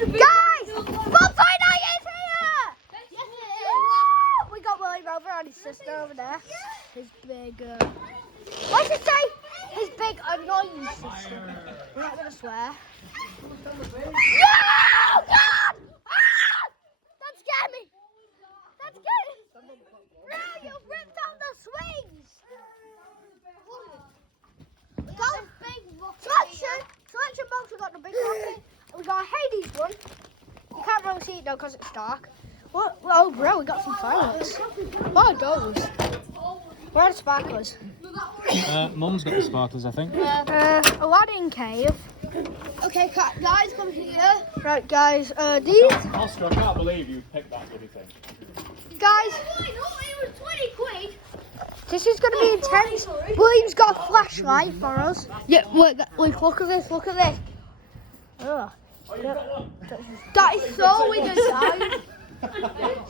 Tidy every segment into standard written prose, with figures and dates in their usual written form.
Guys, Bonfire night is here! Yes, it is. We got William over and his sister over there. His big, let's just say, his big annoying sister. We're not gonna swear. No! God! Ah! That scared me! That scared me! No, you ripped out the swings! Selection box, we got the big rocket. We got a Hades one. You can't really see it though because it's dark. What? Oh, bro, we got some fireworks. What are those? Where are the sparklers? Mum's got the sparklers, I think. Aladdin Cave. Okay, guys, come here. Right, guys, these. Oscar, I can't believe you picked that bloody thing. Guys, It was 20 quid. this is going to be intense. William's got a flashlight for us. Yeah, look at this, look at this. Ugh. That is so weird, guys.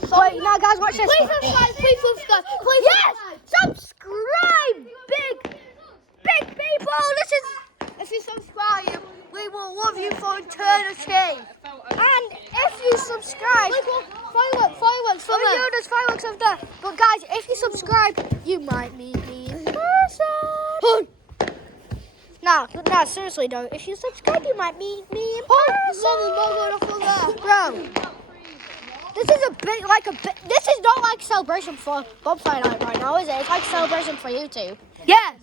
So, now guys, watch this. Please subscribe, Yes! Subscribe! Big people! If you subscribe, we will love you for eternity. And if you subscribe, Fireworks oh yeah, there's fireworks over there. But guys, if you subscribe, you might meet me in person. No, seriously though, if you subscribe, you might meet me in person. Bro, this is not like a celebration for Bonfire night right now, is it? It's like a celebration for YouTube. Yeah.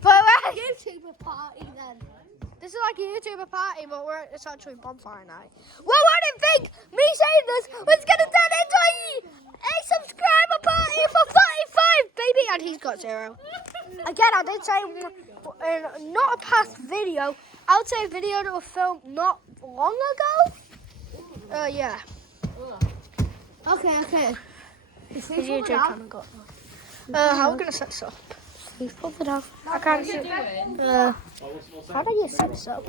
But YouTuber party then. this is like a YouTuber party, but it's actually Bonfire night. Well, I didn't think me saying this was gonna turn into a subscriber party for 45, baby, and he's got 0. Again, I did say in not a past video. I would say a video that was filmed not long ago. Yeah. Okay. YouTube channel got. How are we gonna set this up? Please pull it off. I can't see. How do you set this up?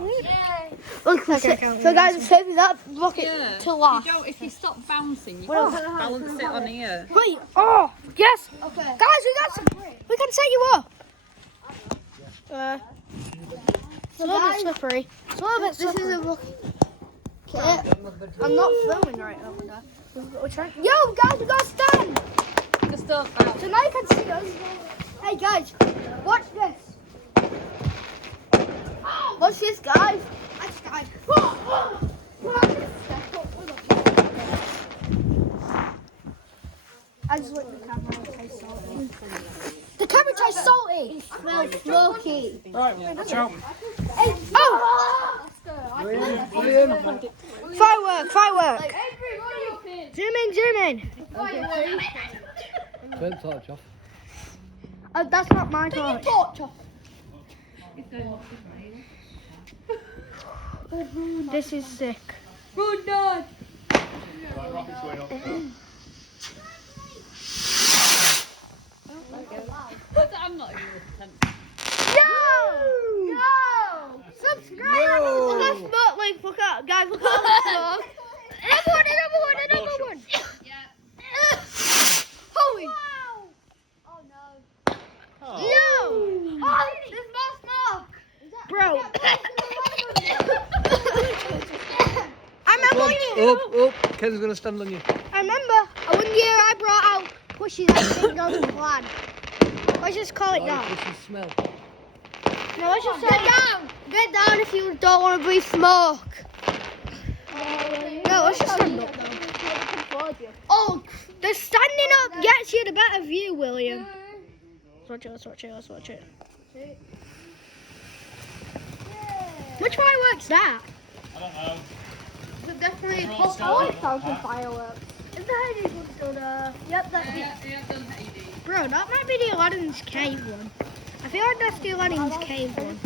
Okay. So guys, I'm saving that rocket to last. If you stop bouncing, you can't balance it on here. Wait. Oh, yes. Okay. Guys, we can set you up. It's a little bit slippery. It's a little bit slippery. This is a rocket. I'm not filming right over there. We're trying. Yo, guys, we got to stand. Just don't bounce. So now you can see us. Hey, guys, watch this. Watch this, guys. I just let the camera taste salty. The camera tastes salty. It smells smoky. Right, watch out. Hey, oh! Firework. Zoom in. Turn the torch off. That's not my torch. This is sick. Run, Dad! Right, rocket's going up. I'm not even Yo! Subscribe! Look at smoke, like, look at, guys, look at all the smoke. Another one. Holy! Oh no. No! Oh, there's more smoke. Bro. I remember when Up. Ken's gonna stand on you. I remember one year I brought out pushes that didn't go to plan. Let's just call it that. This is smell. No, let's just say Get down if you don't want to breathe smoke. no, let's just stand up. Oh, The standing up gets you the better view, William. Let's watch it. Which fireworks that? I don't know. there's definitely They're all starting up, huh? Fireworks. Is the Hades one still there? Yep, that's it. Yeah, done Hades. Bro, that might be the Aladdin's cave one. I feel like that's the Aladdin's cave one.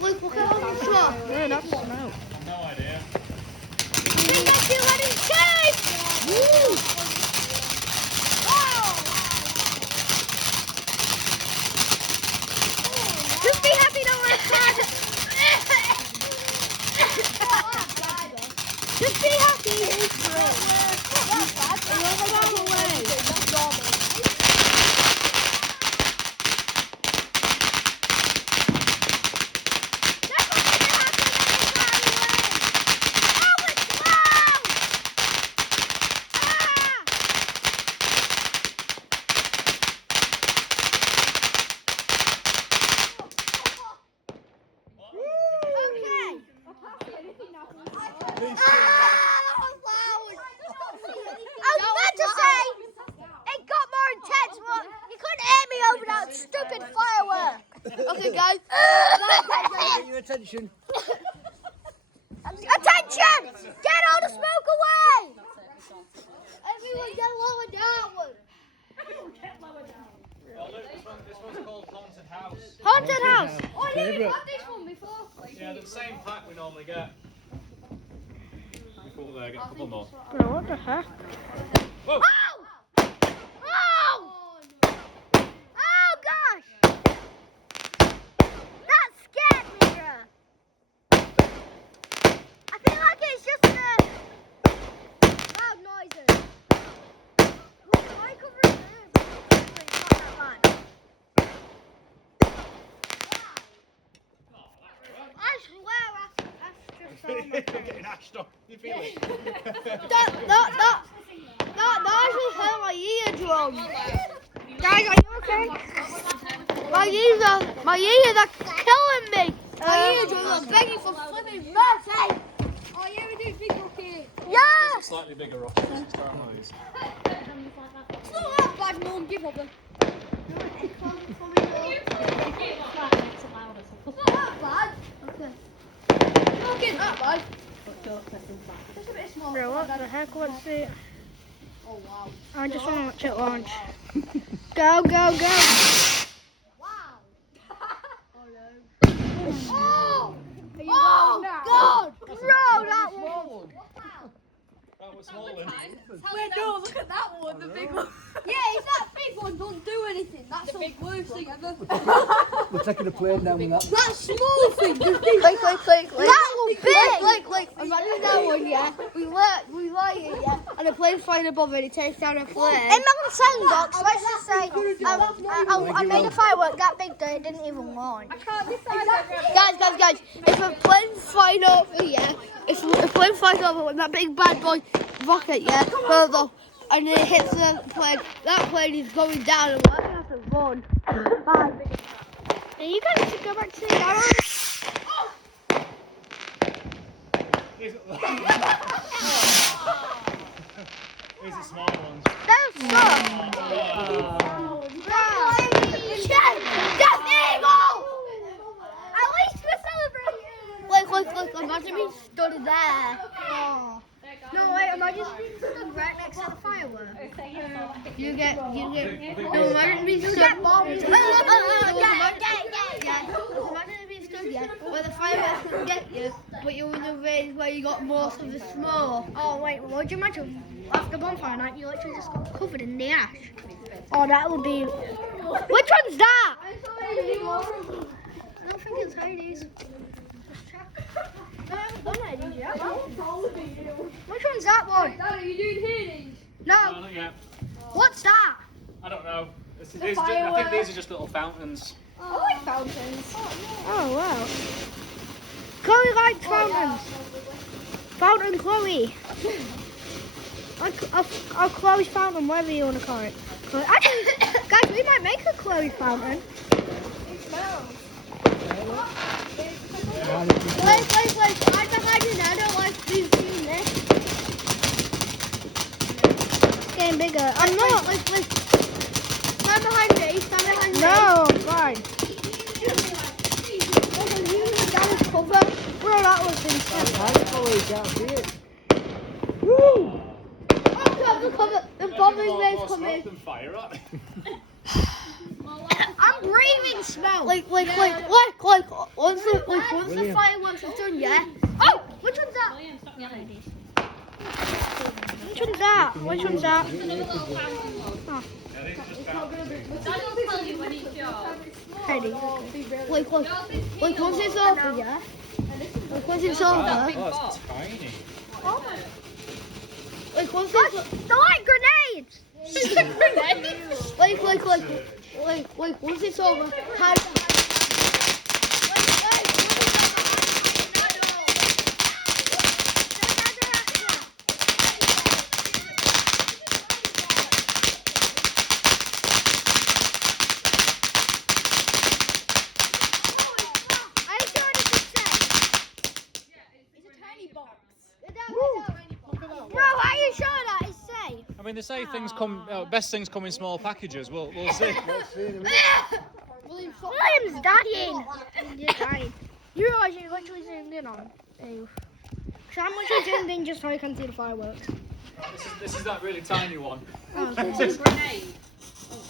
look at all the smoke. No, that's smoke. No idea. I think that's the Aladdin's cave! Woo! Just be happy no one's card. Just be happy it's free. Oh, it's I was meant to say it got more intense, but you couldn't hear me over that stupid firework. Okay, guys. Get your attention. Attention! Get all the smoke away! Everyone get lower downward. Well, look, this one's called Haunted House. Haunted house. Oh, yeah, we've had this one before. Yeah, the same pack we normally get. Before there, get a couple more. Bro, what the heck? Whoa! Oh! Oh! Oh gosh! That scared me, bro. I feel like it's just loud noises. Look, I cover it there. It's not that bad. I swear that's just so much. You're getting ashed off. You feel it? That actually hurt my eardrum. Guys, are you okay? My ears are killing me. My eardrum are begging for flipping mercy. Oh, yeah, we do big rocket. Yes! Slightly bigger rocket. Start noise. It's not that bad, Mum. Give up them. It's not that bad. Okay. It's not getting that bad. Just a bit small. Bro, what the heck? What's it? Oh, wow. I just want to watch it launch. Go, go, go. Wow. Oh, God. Bro, that one. That was small one. Wait, no, look at that one, the big one. Yeah, it's that big one, don't do anything. That's the worst thing ever. We're taking a plane down with that. That small thing, just big. Click. That one big. Like, imagine that one, yeah. We lie here, yeah, and a plane flying above it, it takes down a plane. In my sound box, let's just say I made a firework that big that it didn't even launch. Guys, if a plane flies over, yeah, if a plane flies over with that big bad boy rocket, yeah, and it hits the plane, that plane is going down and we're going to have to run. Bye. Are you guys to go back to the garage? These are small ones. Those suck. Death Eagle! At least we're celebrating. Look, imagine me stood there. Oh. No, wait, imagine being stood right next to the firework. You get, no, imagine me stood. Get bombed. Imagine being stood, yeah, where the fireworks couldn't get you, but you're in the range where you got most of the smoke. Oh, wait, would you imagine after bonfire night you literally just got covered in the ash? Oh, that would be. Which one's that? I don't think it's Hades. Just check. No, I haven't done Hades yet. Which one's that one? Are you doing Hades? No, No. not yet. What's that? I don't know. I think these are just little fountains. I like fountains. Oh, wow. Chloe likes fountains. Fountain Chloe. Or Chloe's fountain, whatever you want to call it. Actually, guys, we might make a Chloe fountain. It smells. Wait. I'm behind you now. I don't like seeing this. It's getting bigger. I'm not. Wait. Stand behind me. Stand behind me. No, I'm fine. That was cover. Bro, that was intense. Can't see it. Woo! Oh, God, the bombing waves More coming. smoke than fire, aren't they? I'm breathing smoke. Like, once the fireworks are done, yeah? Oh, which one's that? Which one's that? Yeah, these are just fountains. Heidi. Like, once it's over, yeah? Like, once it's over. Oh, it's tiny. Like, once it's They're like grenades. like, once it's over, hide. Bro, are you sure that is safe? I mean, they say things come, best things come in small packages. We'll see. William's dying. You're dying. You realise you're literally zoomed in on. So I'm literally zoomed in just so I can see the fireworks. This is that really tiny one. Oh, okay. It's a grenade.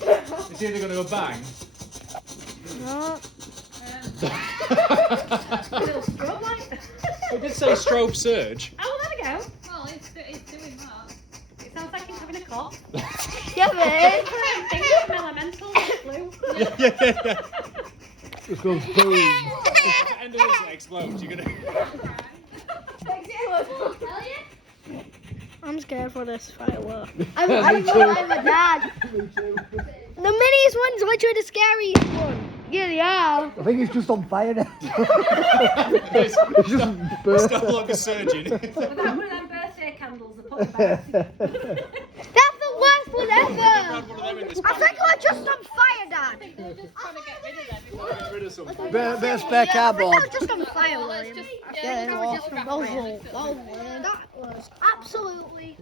It's either going to go bang. No. It did say strobe surge. Oh, there we go. Well, it's doing that. It sounds like he's having a cough. Yeah, man. Think of elemental flu. Yeah. Just goes boom. At the end of this, it explodes. You're gonna. I'm scared for this firework. I'm my dad. Me too. The miniest one's literally the scariest one. Yeah, they are. I think it's just on fire now. It's It's just burst. no longer surging. Without one of them birthday candles they put about. That's the worst one ever. One of them in this I think we're just on fire, Dad. They're just trying to get rid of everyone. Get rid of something. Bit of spare I cardboard. think we're just on fire, William. Yeah, That was absolutely.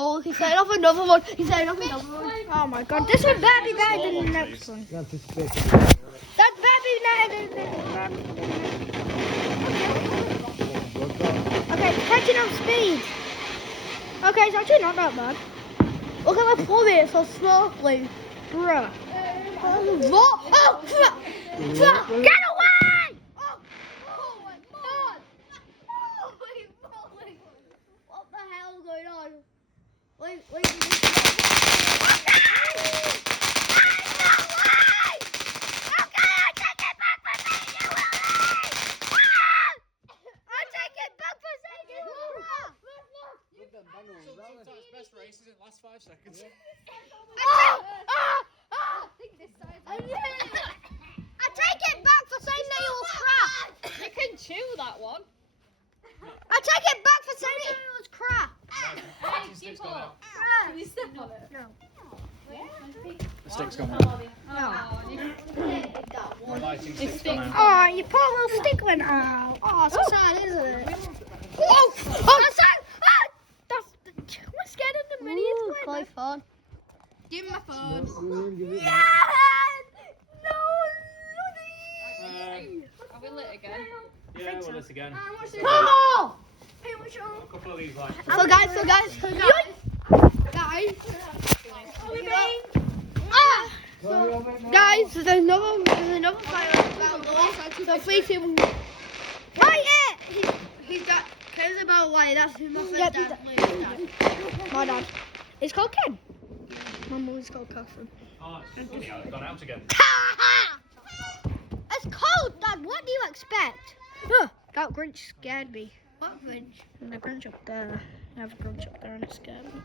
Oh, he set off another one. He set off another one. Oh my God, this one better be better than the next one. Anticipate. That better be better than Okay, it's catching up speed. Okay, it's actually not that bad. Look at the plummet so slowly. Bruh. Oh, crap. Get away! Oh my God. Holy moly. What the hell is going on? Wait. No way! Okay, I take it back for saying you will leave! I take it back for saying you will leave! Sometimes best races in the last 5 seconds. I take it back for saying that you were crap! You can chew that one. I take it back for saying that it was crap! Lighting stick's gone out. Can you step on it? No. The stick's gone out. Oh, The lighting stick's gone out. Oh, your poor little stick went out. Oh, it's so sad, isn't it? Oh, that's sad! We're scared of the minions. Quite fun. give me my phone. Yeah! No! Are we lit again? Yeah, well, this again. Oh! A couple of these lights. So guys. Guys, there's another fire. So 3, 2, 1. Fight it! He's got cares about why. That's who my Yeah, first dad plays. My dad. It's called Ken. My mum's called Catherine. Oh, it's gone out again. It's cold, Dad. What do you expect? That Grinch scared me. What Grinch? And the Grinch up there. I have a Grinch up there and it scared me.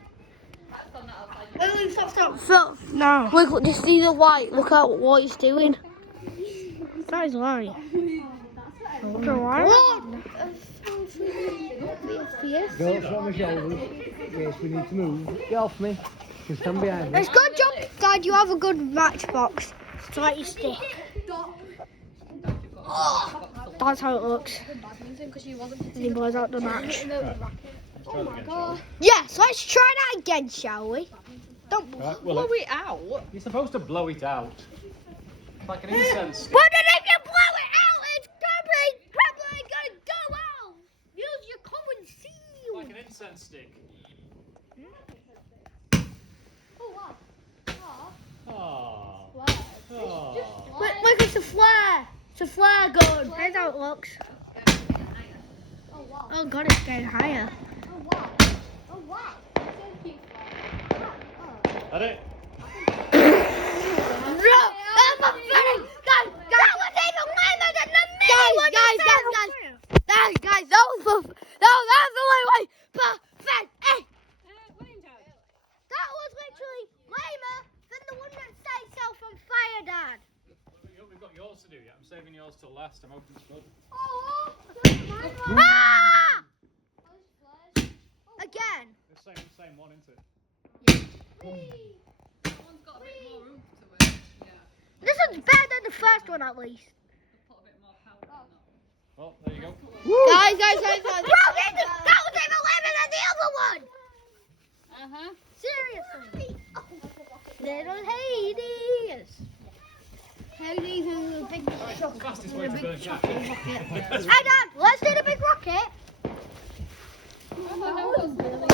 Oh, stop. So, no. Look, just see the white. Look at what he's doing. That is lying. Look at what? Yes. Girls on my shoulders. Yes, we need to move. Get off me. You can stand behind me. It's good job, Dad. You have a good matchbox. It's like your stick. That's how it looks. And he blows out the match. Let's try it again, shall Yes, let's try that again, shall we? Don't. we? Right, well, Blow it out. you're supposed to blow it out. Like an incense stick. But then if you blow it out, it's probably gonna go out. Use your common seal. Like an incense stick. Oh. Look, it's a flare. It's a flare gun. That's how it looks. Oh God, it's getting higher. That it? No, that's a funny. Guys, that was even lamer than the mini one. Guys, that was absolutely perfect. That was literally lamer than the one that set itself on fire, Dad. We've got yours to do yet. I'm saving yours till last. I'm hoping it's good. Ah! Again. The same one, isn't it? That one's got a bit more oomph to it. Yeah. This one's better than the first one, at least. Put a bit more power in Oh, there you go. Guys. Bro, that was even lemon than the other one! Uh-huh. Seriously. Little Hades. Hades is a big shock. Fastest way to burn gas. Hey Dad, let's do the big rocket. Oh, good, I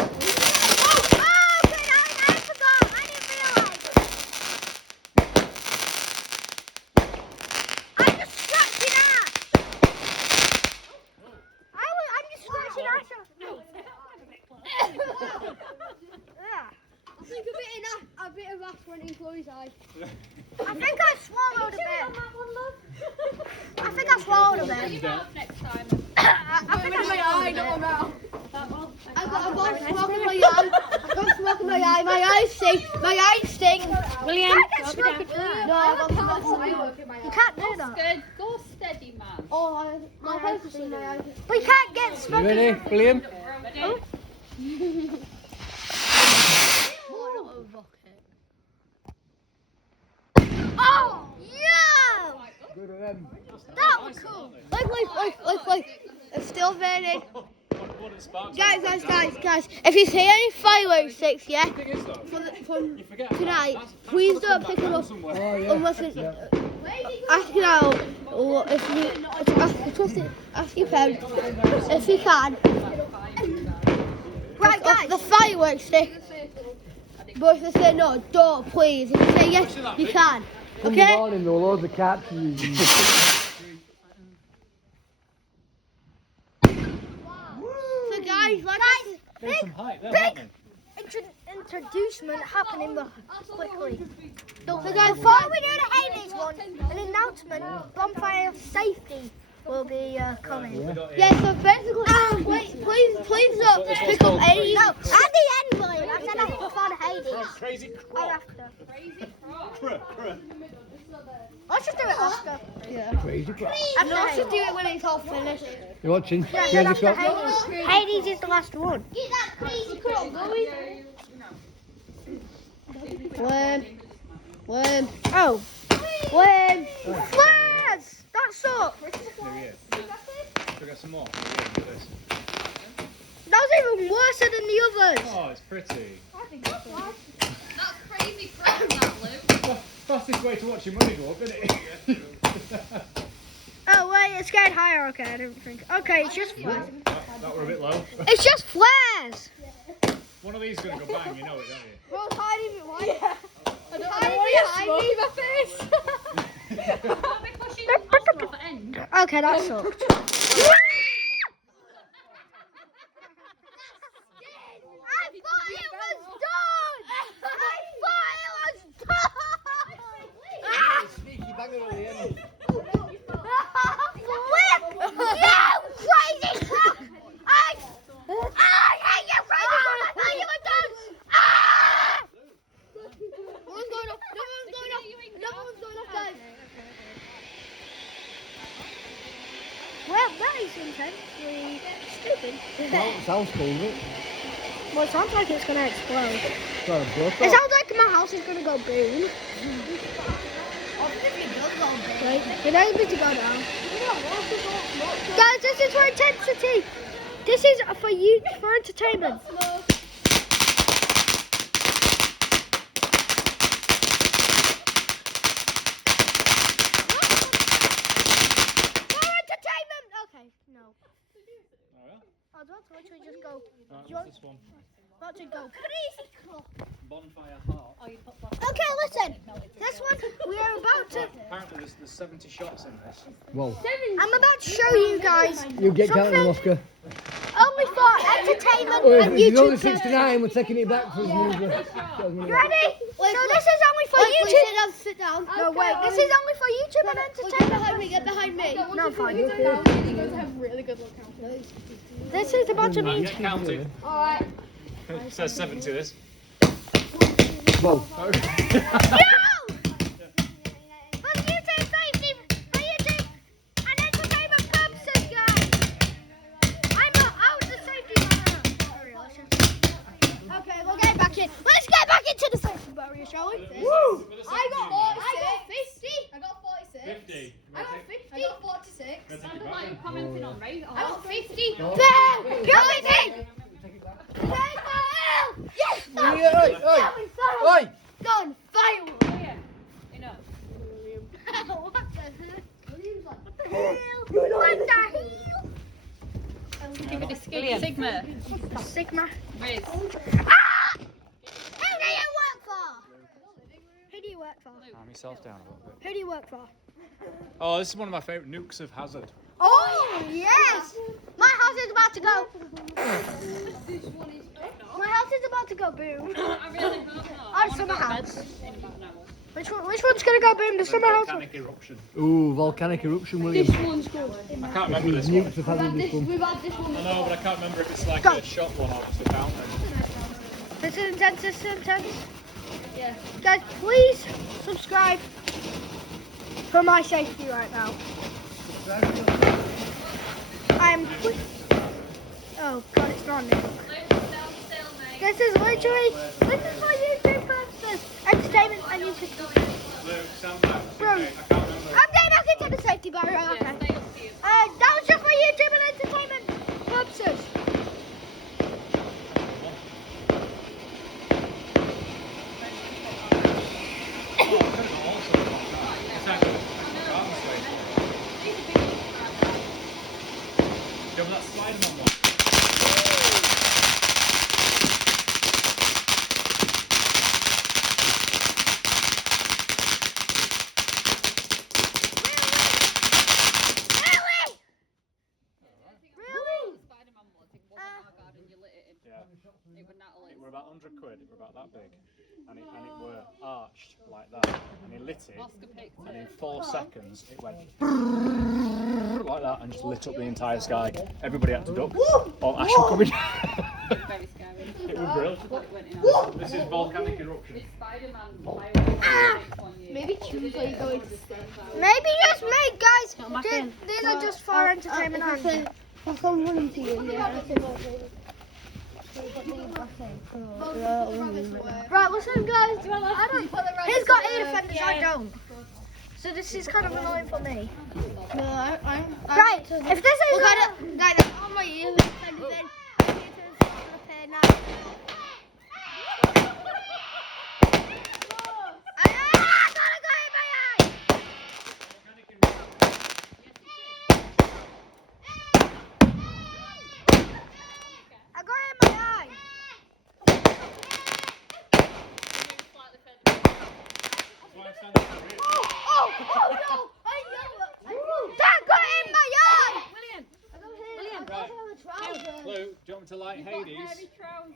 forgot. I didn't realise. I'm just scratching ass. I'm just scratching ass. I think a bit of ash went in Chloe's eye. I think I swallowed a bit. I think I swallowed a bit. Next time. I think I swallowed a bit. I got smoke in my eye. My eyes sting. William, No, I got smoke. You can't do that. good. Go steady, man. My eyes are stinging my eyes. But you can't get You smoke. ready, William? Ready? Oh, yeah! Good at them. That was cool. Like. It's still burning. What it sparks. Guys. If you see any fireworks sticks, yeah, The thing is though, from you forget tonight, that's please gotta don't come pick back it down up somewhere. Oh, yeah. unless it's ask it out, or if you ask your parents if you can. Right, guys. The fireworks stick. But if they say no, don't please. If you say yes, you can. In the Okay? morning, there were loads of catches. So guys, There's some height there, big- aren't there? Introducement happening quickly. so guys, Before we do the Hades one, an announcement, Bonfire safety will be coming. yeah. So basically, please don't pick up any. No, at the end, William. I said I think before the Hades. Crazy Or crop. after. Crap. Let's just do it after. Crazy crap. After Let's just do Hades. it when it's all finished. You watching? Yeah, Crazy after crap? Hades. Hades is the last one. Get that crazy crop going. Worm. Oh. When? Flares! That sucks. There he is. We got some more. Look at this. That was even worse than the others. Oh, it's pretty. That's crazy crap, that, Luke. Fastest way to watch your money go up, isn't it? Oh wait, it's getting higher. Okay, I didn't think. Okay, it's just flares. that were a bit low. It's just flares. One of these is going to go bang, you know it, don't you? Bro, hiding it. Why? I don't Hiding my face. Don't be pushing the nostril off the end. Okay, that sucked. I thought it was done. Sneaky banger at the end. Flip! You crazy crap! I hate you, crazy crap! I thought you were done! Ah! One's going off. Another one's going off, guys. Well, that is intensely stupid. Sounds cool, doesn't it? Well, it sounds like it's gonna explode. Got a book It up. sounds like my house is gonna go boom. Wait, it ain't going to go down. Guys, this is for intensity. This is for you, for entertainment. For entertainment. Okay, no. Oh, yeah? I'd want to actually just go. Right, Do you want what's this one? want to go crazy club? Bonfire heart. Okay, listen. This one we are about to. Apparently there's 70 shots in this. Well, I'm about to show you guys you get counting them, something Oscar. only for entertainment Oh, and if it's only YouTube. 69, we're taking it back for his movie. You ready? So this is only for YouTube. Sit down. No, wait. This is only for YouTube and entertainment. Get behind me. No, fine. Really good look out. This is about to be. Get counted. Alright. It says 70 this. Whoa. No! For YouTube safety, for YouTube and entertainment purposes, guys. I'm out the safety barrier. Okay, we'll get back in. Let's get back into the safety barrier, shall we? I got 50. I got 46. 50. I got 50. I got 46. Take it What are you back. commenting on, right? I got 50. Bear! You're winning! Yes! Oi! Go on, fireworks! Oh, yeah. Enough. What the heck? What the hell? What the hell? Give it a skilly. Sigma. Sigma. Riz. Ah! Who do you work for? Who do you work for? Calm yourself down a little bit. Who do you work for? Oh, this is one of my favourite nukes of Hazard. Oh, yes! My house is about to go. My house is about to go boom. I really hope not. Our summer house. Which one's gonna go boom? The summer house? Volcanic eruption. Ooh, volcanic eruption, William. One's good. I can't remember this one. Nukes have had this one. We've had this one. I know, but I can't remember if it's like Go. a shot one or just a fountain. This is intense, this is intense. Yeah. Guys, please subscribe for my safety right now. Oh god, it's not new. This is literally, this is for YouTube purposes. Entertainment and YouTube. Luke, stand back. Bro. Okay, I can't remember. I'm getting back into the safety barrier, okay. That was just for YouTube and entertainment purposes. That Spider-Man one. It were Natalie. It were about 100 quid, it were about that big. And it were arched like that. And he lit it. Oscar picked And in it. 4 seconds, it went like that and just lit up the entire sky. Everybody had to duck. Oh, Ash were coming. Very scary. It was brilliant. It went in our- This is volcanic eruption. This Spider-Man fireworks one year. Maybe Tuesday going to Maybe just me, guys. These are just for entertainment and. Right, listen, guys. He's got 8 offenders, I don't. So this is kind of annoying for me. Right, if this is I got it in my eye. Oh no! That got in my eye! Right. Luke, do you want me to light Hades?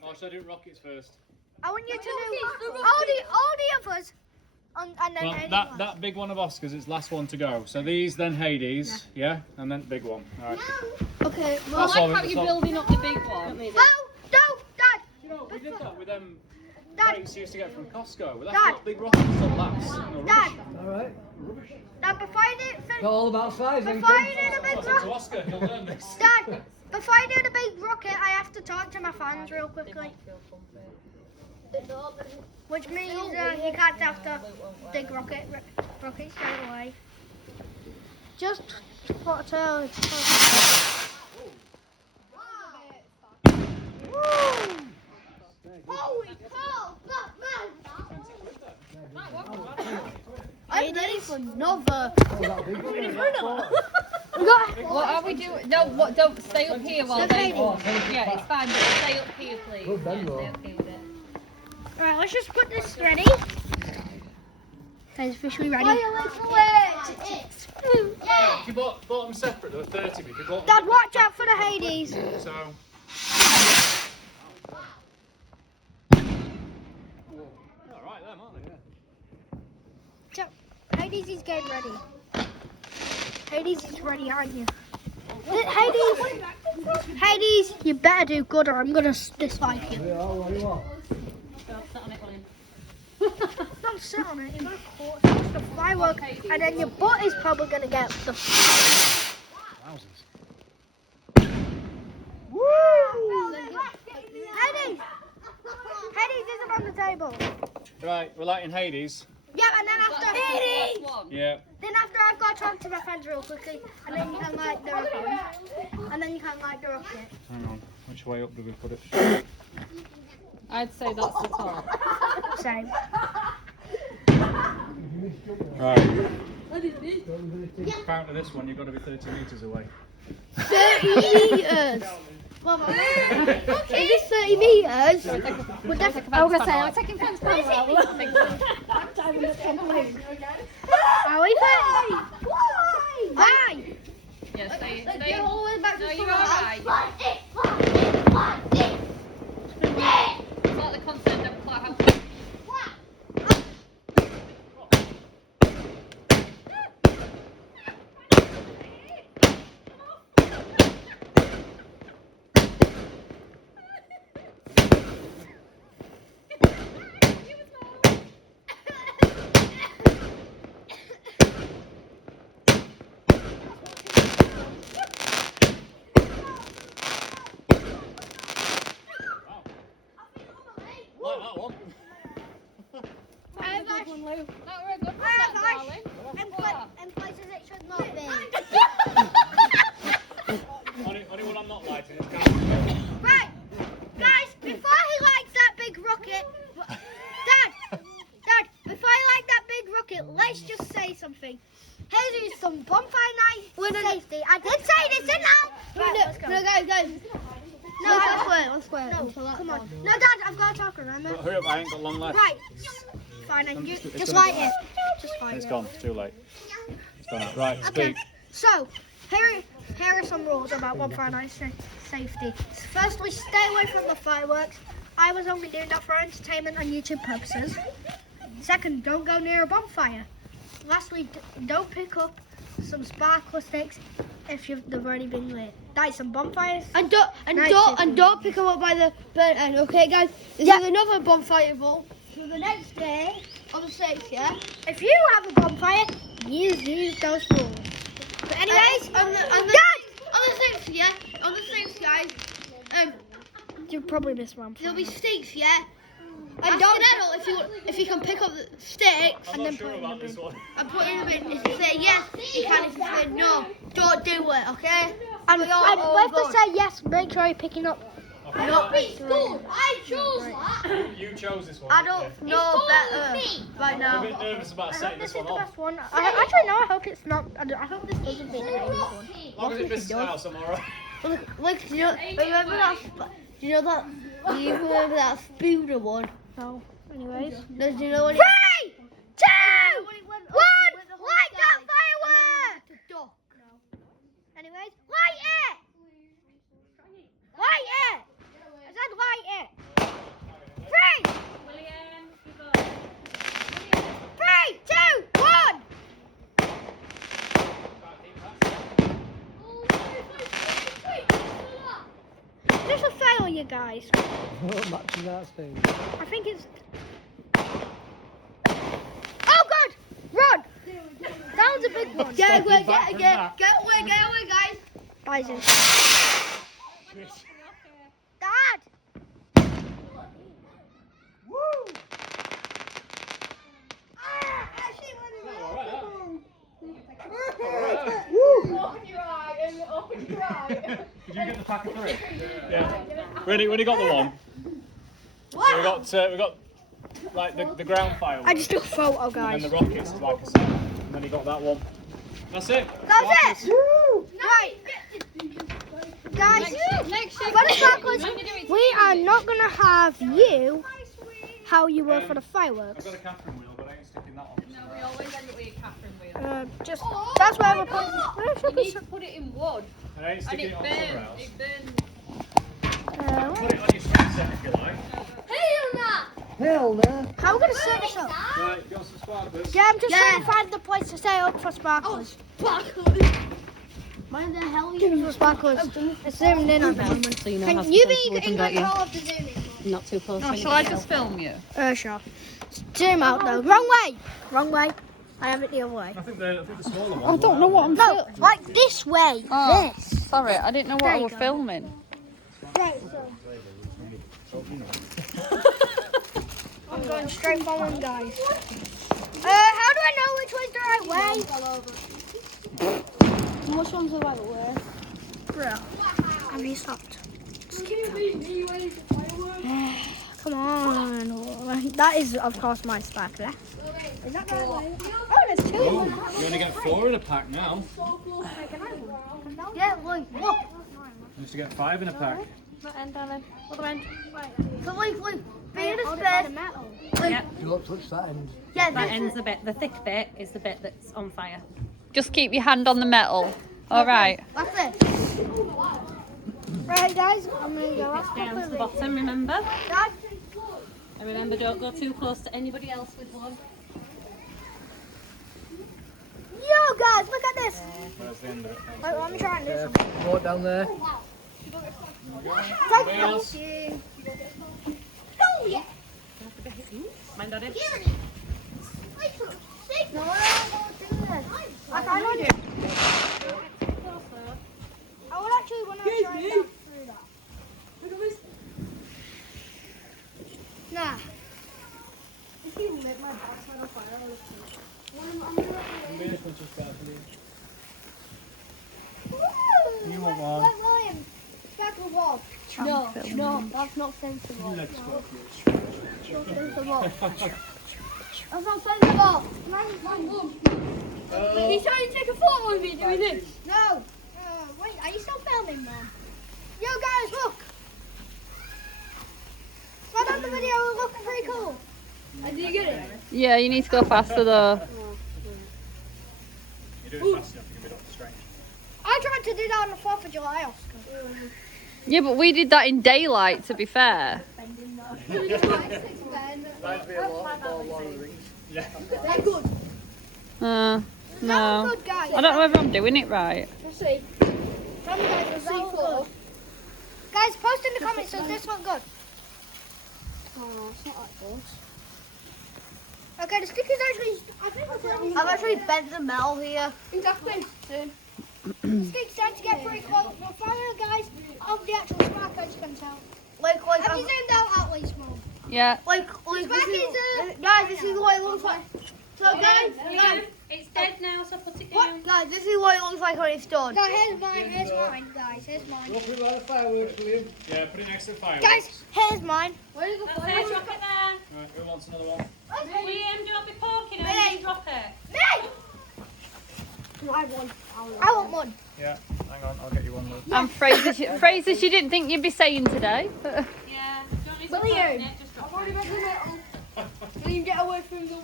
Or should I do rockets first? I want you to do all the others. And then Well, Hades that big one of Oscars is last one to go. So these, then Hades, yeah, and then big one. All right. Okay, I like how you're building up the big one. Oh, no, Dad! You know, we did that with them Dad! crates you used to get from Costco. Well, Dad. that's what big rockets don't last. No, Dad! Alright. Dad, before you do It's all about size, then, before you kids. do the big To rocket, Oscar, he'll learn this. Dad, before you do the big rocket, I have to talk to my fans real quickly. Which means you can't have the big rocket straight away. Just what to Holy cow! I'm ready for another. What are we doing? No, what? Don't stay up here while they. Yeah, it's fine. But stay up here, please. Good, then, Yeah, though. stay up here with it. Alright, let's just put this ready. Guys, officially ready. If you bought them separate, they were 30. But if you bought Dad, watch out for the Hades. so. Alright, them, aren't they? So, Hades is getting ready. Hades is ready, aren't you? Hades, you better do good or I'm gonna dislike you. Yeah, all right, you are. Don't sit on it, you're gonna cause the firework and then your butt is probably gonna get the. Thousands. Hades! Hades isn't on the table. Right, we're lighting Hades. Yeah, and then after Hades! One. Yeah. Then after I've got to talk to my friends real quickly, and then you can light the rocket. And then you can light the rocket. Hang on. Which way up do we put it? I'd say that's the top. Same. Right. Apparently this one you've got to be 30 metres away. 30 metres. If it's 30 metres, We're definitely. I was going to say, I'm taking fence power out. Are we playing? Why? Yeah, stay. go all the way back to No, the you're front. alright. It's like the concert don't clap out. Like that one. Not very good for that, darling. And places it should not be. Only one I'm not lighting is camera. Right, guys, before he lights that big rocket, Dad, before he lights that big rocket, let's just say something. Here's some bonfire night safety. I did say this, didn't I? Right, let's go. No, guys. No, Let's square. No, come on. No, Dad, I've got to talk, remember? Hurry up, I ain't got long left. Right, fine, and you It's just gonna- light it. Just light It's it. gone. Too late. It's gone out. Right, Okay, speak. so here are some rules about bonfire night safety. Firstly, stay away from the fireworks. I was only doing that for entertainment and YouTube purposes. Second, don't go near a bonfire. Lastly, don't pick up some sparkler sticks if they've already been lit. Light some bonfires. And don't pick them up by the burnt end, okay, guys? This is another bonfire rule. So the next day, On the 6th, yeah? if you have a bonfire, use those rules. But anyways, on the Dad! 6th, yeah? On the 6th, guys. You probably missed one. There'll be sticks, yeah? And Ask don't the meddle if you can pick up the sticks I'm not sure about this one. and put it in the bin. If you say yes, you can. If you say no, don't do it, okay? And We all if vote. they say yes, make sure you're picking up. Not school. I chose that. You chose this one. I didn't don't you? know better right I'm a now. bit nervous about I hope setting this this is one the off. best one. Actually, no, I hope it's not. I hope this doesn't be the best one. As long as it misses house, I'm alright. Look, do you remember that? Do you know that? Do you remember that Spooner one? No. Anyways. No, do you know what? 3, 2, 1, light that firework! Anyways, light it! Light it! I said light it! 3, 3, 2, 1! This is a failure, guys. What match is that, Steve? I think it's. Oh God! Run! That was a big one. Get away, back from that. get away, guys. Bison. Dad! Did you get the pack of 3? Yeah. We only got the one. So we got like the ground fireworks. I just took a photo, And guys. then the rockets is like a set. And then you got that one. That's it. That's it! Right. Guys, for the sparklers, we are not going to have you how you were for the I've fireworks. got a Catherine wheel, but I ain't sticking that on. No, we always end up with a Catherine wheel. Just, that's where we're putting You need to put it in wood. And I ain't And sticking it it on somewhere burns. else. It burns. Put it on your screen set if you like. Hell no. How are we going to set this up? Right, got some sparklers. Yeah, I'm just trying to find the place to set up for sparklers. Why the hell are you? For sparklers. It's zooming in on them. So you know how Can you close be we can in get you. control of the zooming? Not too close. Oh, shall I just film you? Sure. Zoom out though. Wrong way. Wrong way. I have it the other way. I think the smaller one. I don't know what I'm No, like this way. Oh. This. Sorry, I didn't know There what I you was go. filming. Right, so. I'm going straight for them, guys. How do I know which way's the right way? Which one's the right way? Bro, have you stopped? Come on. That is, of course, my sparkler. Is that right way? Oh, there's two. Oh, you only get 4 in a pack now. Yeah, look. Look. You used to get 5 in a pack. What end, darling? Other end. So, look. Be in a space. Yeah. Do not touch that end. Yeah, That this end's the bit. The thick bit is the bit that's on fire. Just keep your hand on the metal. All right. That's it. Right, guys, I'm going to go up Down to the bottom, remember? Guys, And remember, don't go too close to anybody else with one. yo, guys, look at this. Where's the end of it? Wait, let me try and do Yeah, something. go down there. Thank Wheels. you. Mind Daddy? No, I won't do this. I can't do it. I would actually want to try and down through that. Nah. If you lit my backside on fire, I would You want one? William, sparkle wall. No, that's not sensible. That's not sensible. That's not sensible. Wait, he's trying to take a photo of me doing this. No. Wait, are you still filming, Mom? Yo, guys, look. Right on the video, we're looking pretty cool. Did you get it? Yeah, you need to go faster though. You do it fast enough, you can be Doctor Strange. I tried to do that on the 4th of July, Oscar. Yeah, but we did that in daylight, to be fair. That'd be a lot more Lord of the Rings. They're good. No. Good, guys. I don't know whether I'm doing it right. We'll see. Tell me guys, was that good? Guys, post in the comments, does this one good? Oh, it's not that good. Okay, the sticker's actually, I've actually bent the metal here. exactly. The sticker's starting to get pretty close. We're finally, guys, of the actual spark, as you can tell. Like, Have you zoomed out at least, Mom? Yeah. like, Spark this is, is, guys, this is what it looks like. So, guys, It's dead now, so put it What? guys, this is what it looks like when it's done. No, here's mine, guys, here's mine. Go through by the fireworks, William. Yeah, put it next to the fireworks. Guys, here's mine. That's it, drop it there. Right, who wants another one? William, don't be poking her, you drop it. Me! I want one. Yeah, hang on, I'll get you one. Lou. And phrases you didn't think you'd be saying today. Yeah. Don't need to William. open it, just drop it. William, get away from the wood.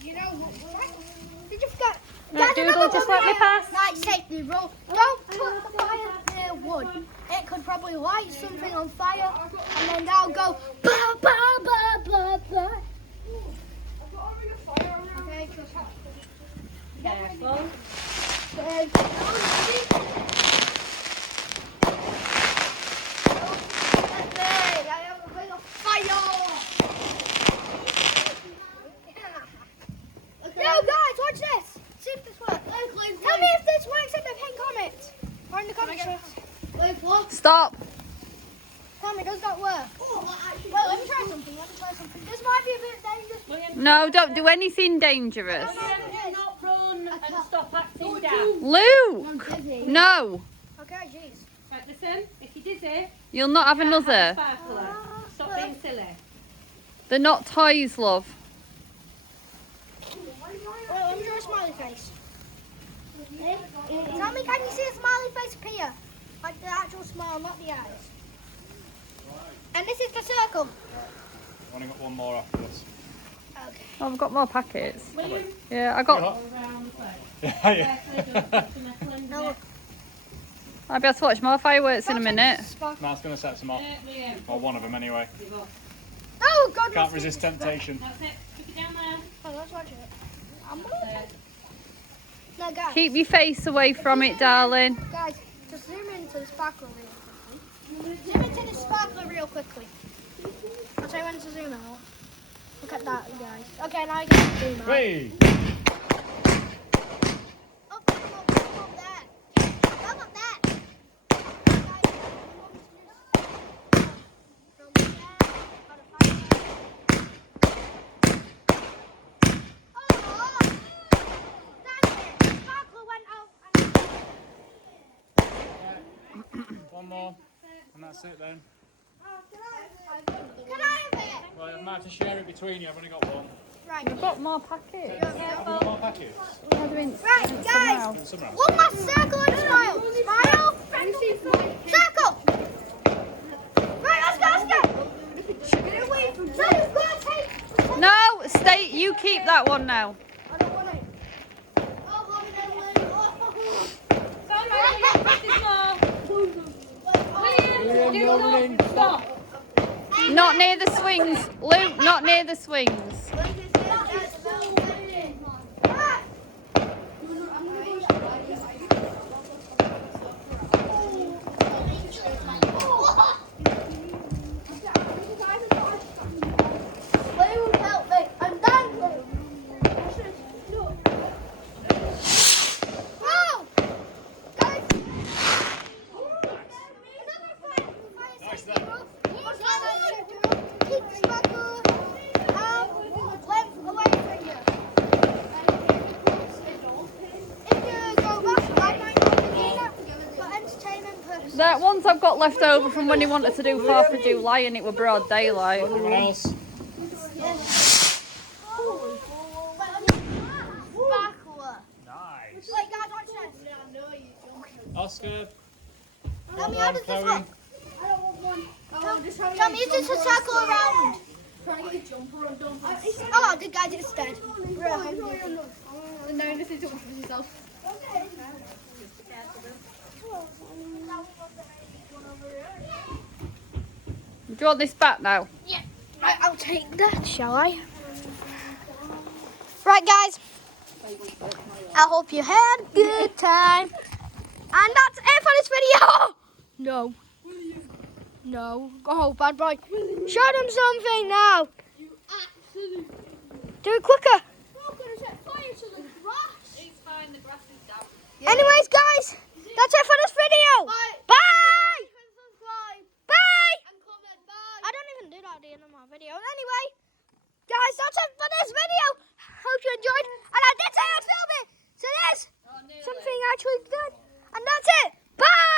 You know what? Did you forget? No, Doodle, just let me pass. Night safety rule. Don't put the fire near wood. It could probably light something on fire, and then that'll go ba ba ba ba ba. Okay, trust me. Careful. Yo guys, watch this. See if this works. Tell me if this works in the pin comments. Or in the comments. Stop. Tell me, does that work? Well, let me try something. This might be a bit dangerous. No, don't do anything dangerous. Not run and stop acting down. Luke! No! Okay, jeez. Right, listen, if you're dizzy, You'll not have another. sparkler. Stop being silly. They're not toys, love. Well, let me draw a smiley face. Tell me, can you see a smiley face appear? Like the actual smile, not the eyes. And this is the circle. I've only got one more after this. Okay. Oh, I've got more packets. Yeah, I got. Yeah, yeah. No, I'll be able to watch more fireworks in a minute. Matt's going to set some off. Or one of them anyway. Oh, God. Can't resist temptation. That's it. Keep it down there. Oh, let's watch it. No, guys. Keep your face away from it, darling. Guys, just zoom into the sparkler real quickly. Zoom into the sparkler real quickly. I'll tell you when to zoom out. Look at that, guys. Okay, now you can zoom out. Hey! Oh, come up there. Come up there. Oh, that's it. Sparkler one more, and that's it then. Can I have it? Well, I might have to share it between you. I've only got one. We've got more packets. Have you got more packets? Right, guys. Some around. One more circle and smile. Smile. Circle. Right, let's go. Get away from that. No, stay. You keep that one now. I don't want it. Not near the swings, Luke. Not near the swings. Help me. I'm dangling. Whoa! Guys. Nice then. That ones I've got left over from when he wanted to do 4th of July and it were broad daylight. Anyone else? Nice. Wait, guys, watch this. Oscar. Tell me One, how does this Chloe. look? I don't want one. Tell me, is this a circle around? Trying to get a jumper on, don't I? Oh, the guys, it's dead. No, nothing to watch for yourself. Do you want this back now? Right, I'll take that, shall I? Right, guys. I hope you had a good time. And that's it for this video. No. No. Go, bad boy. Show them something now. Do it quicker. It's fine, the grass is down. Anyways, guys, that's it for this video. Bye. Bye. I don't even do that at the end of my video. Anyway, guys, that's it for this video. Hope you enjoyed. And I did say I'd film it. So there's something actually good. And that's it. Bye.